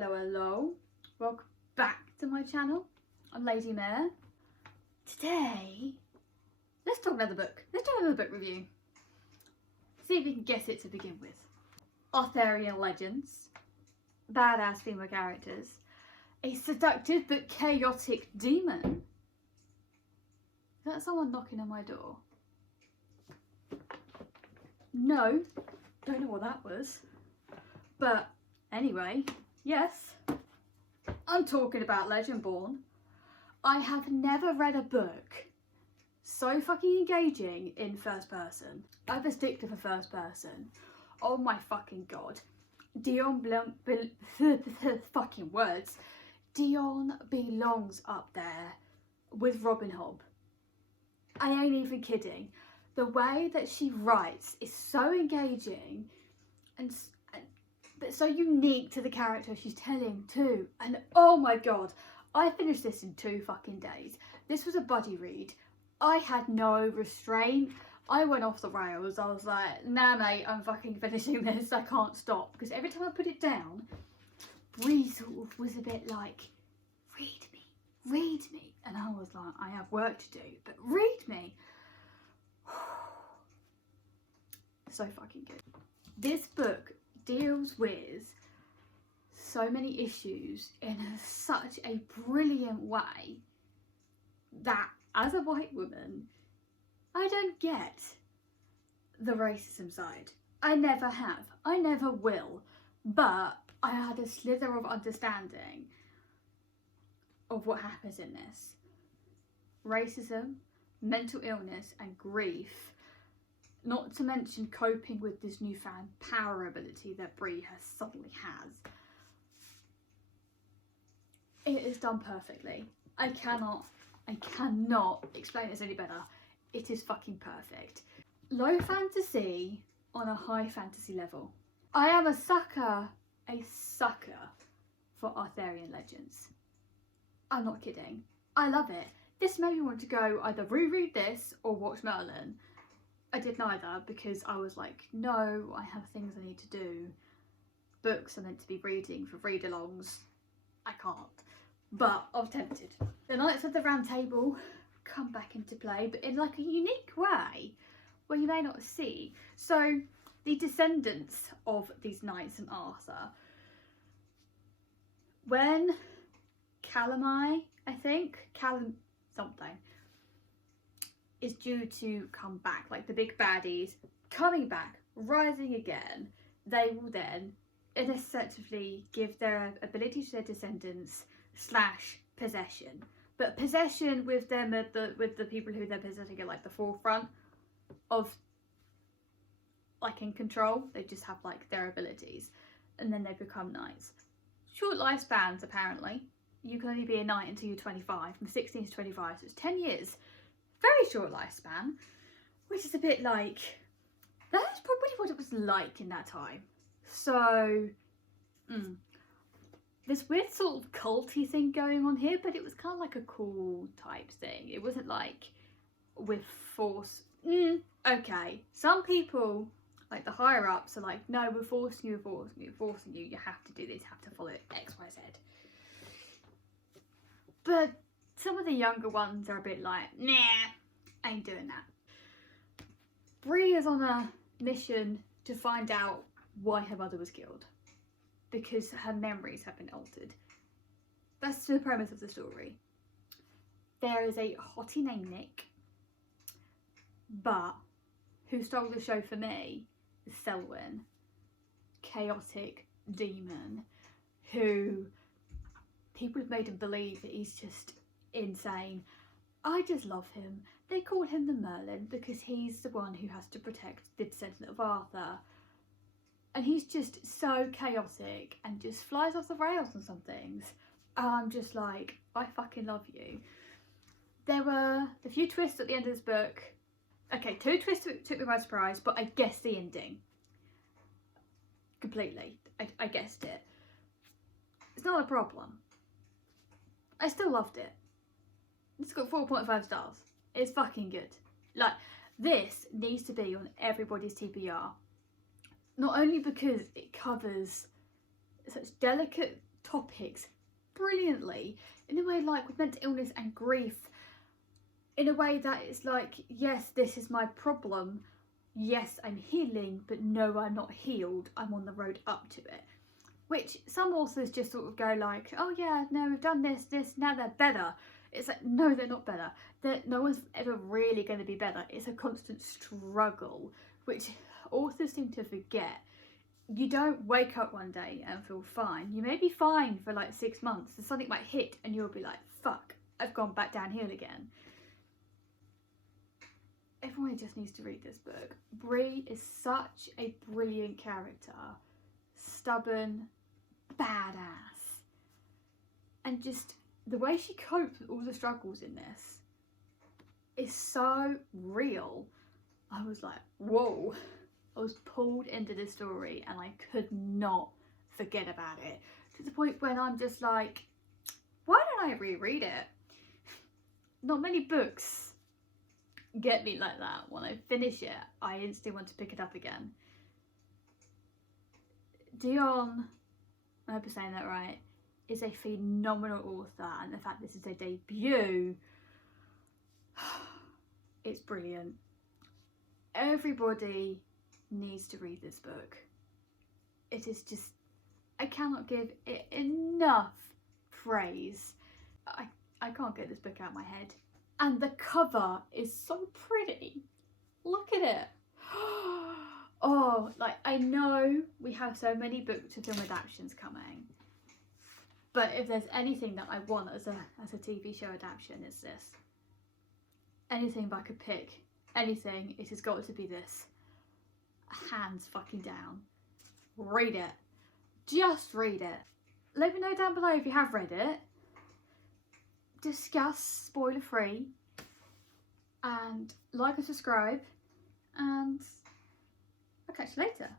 Hello, hello. Welcome back to my channel. I'm Lady Mare. Today, let's talk another book. Let's do another book review. See if we can guess it to begin with. Arthurian Legends. Badass female characters. A seductive but chaotic demon. Is that someone knocking on my door? No, don't know what that was. But anyway, yes, I'm talking about Legendborn. I have never read a book so fucking engaging in first person. I have a stick to for first person. Oh my fucking god. Dion fucking words. Dion belongs up there with Robin Hobb. I ain't even kidding. The way that she writes is so engaging and but so unique to the character she's telling too. And oh my god, I finished this in 2 fucking days. This was a buddy read. I had no restraint. I went off the rails. I was like, nah mate, I'm fucking finishing this. I can't stop. Because every time I put it down, Bree sort of was a bit like, read me. And I was like, I have work to do, but read me. So fucking good. This book deals with so many issues in such a brilliant way that as a white woman, I don't get the racism side. I never have. I never will. But I had a slither of understanding of what happens in this. Racism, mental illness and grief. Not to mention coping with this newfound power ability that Bree suddenly has. It is done perfectly. I cannot explain this any better. It is fucking perfect. Low fantasy on a high fantasy level. I am a sucker for Arthurian legends. I'm not kidding. I love it. This made me want to go either reread this or watch Merlin. I did neither because I was like, no, I have things I need to do. Books are meant to be reading for read-alongs. I can't. But I'm tempted. The Knights of the Round Table come back into play, but in like a unique way where you may not see. So the descendants of these knights and Arthur, when Calamai, I think, something, is due to come back, like the big baddies coming back, rising again, they will then effectively give their ability to their descendants / possession. But possession with them with the people who they're possessing at like the forefront of like in control. They just have like their abilities and then they become knights. Short lifespans apparently. You can only be a knight until you're 25, from 16 to 25, so it's 10 years. Very short lifespan, which is a bit like, that's probably what it was like in that time. So, this weird sort of culty thing going on here, but it was kind of like a cool type thing. It wasn't like with force. Okay, some people, like the higher ups, are like, no, we're forcing you, you have to do this, you have to follow X, Y, Z. But some of the younger ones are a bit like, nah, ain't doing that. Bree is on a mission to find out why her mother was killed. Because her memories have been altered. That's the premise of the story. There is a hottie named Nick, but who stole the show for me is Selwyn, chaotic demon, who people have made him believe that he's just insane. I just love him. They call him the Merlin because he's the one who has to protect the descendant of Arthur. And he's just so chaotic and just flies off the rails on some things. I'm just like, I fucking love you. There were a few twists at the end of this book. Okay, 2 twists that took me by surprise, but I guessed the ending. Completely. I guessed it. It's not a problem. I still loved it. It's got 4.5 stars. It's fucking good. Like, this needs to be on everybody's TBR. Not only because it covers such delicate topics brilliantly, in a way like with mental illness and grief, in a way that it's like, yes, this is my problem, yes, I'm healing, but no, I'm not healed, I'm on the road up to it. Which some authors just sort of go like, oh yeah, no, we've done this, now they're better. It's like, no, they're not better. No one's ever really going to be better. It's a constant struggle, which authors seem to forget. You don't wake up one day and feel fine. You may be fine for like 6 months, and something might hit and you'll be like, fuck, I've gone back downhill again. Everyone just needs to read this book. Brie is such a brilliant character. Stubborn, badass. And just the way she copes with all the struggles in this is so real. I was like, whoa. I was pulled into this story and I could not forget about it. To the point when I'm just like, why don't I reread it? Not many books get me like that. When I finish it, I instantly want to pick it up again. Dion, I hope I'm saying that right, is a phenomenal author, and the fact this is her debut, it's brilliant. Everybody needs to read this book. It is just, I cannot give it enough praise. I can't get this book out of my head. And the cover is so pretty. Look at it. Oh, like, I know we have so many book to film adaptations coming, but if there's anything that I want as a TV show adaptation, it's this. Anything I could pick, anything, it has got to be this. Hands fucking down. Read it. Just read it. Let me know down below if you have read it. Discuss spoiler free. And like and subscribe. And I'll catch you later.